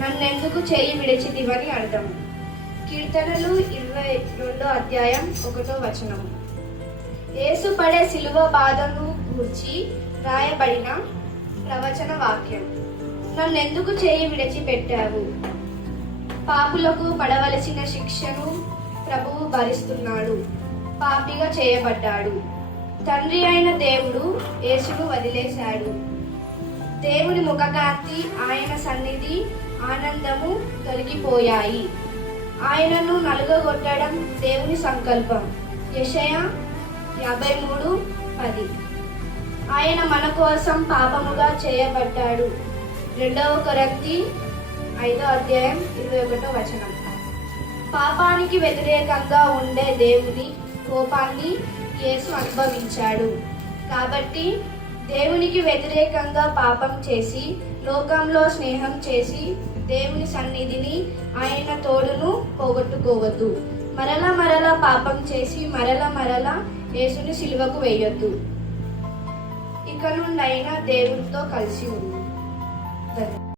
నన్నెందుకు చేయి విడిచితివని అర్థం. కీర్తనలు 22:1. యేసు పడే సిలువ బాధను గూర్చి రాయబడిన ప్రవచన వాక్యం. నన్నెందుకు చేయి విడిచిపెట్టావు? పాపులకు పడవలసిన శిక్షను ప్రభువు భరిస్తున్నాడు. పాపిగా చేయబడ్డాడు. తండ్రి అయిన దేవుడు యేసును వదిలేశాడు. దేవుని ముఖకాంతి, ఆయన సన్నిధి, ఆనందము తొలగిపోయాయి. ఆయనను నలుగగొట్టడం దేవుని సంకల్పం. యెషయా 53:10. ఆయన మన కోసం పాపముగా చేయబడ్డాడు. 2 కొరింథీ 5:21. పాపానికి వ్యతిరేకంగా ఉండే దేవుని కోపాన్ని యేసు అనుభవించాడు. కాబట్టి దేవునికి వ్యతిరేకంగా పాపం చేసి, లోకంలో స్నేహం చేసి, దేవుని సన్నిధిని, ఆయన తోడును పోగొట్టుకోవద్దు. మరలా పాపం చేసి మరలా యేసుని సిలువకు వేయొద్దు. ఇక నుండైనా దేవునితో కలిసి ఉంది.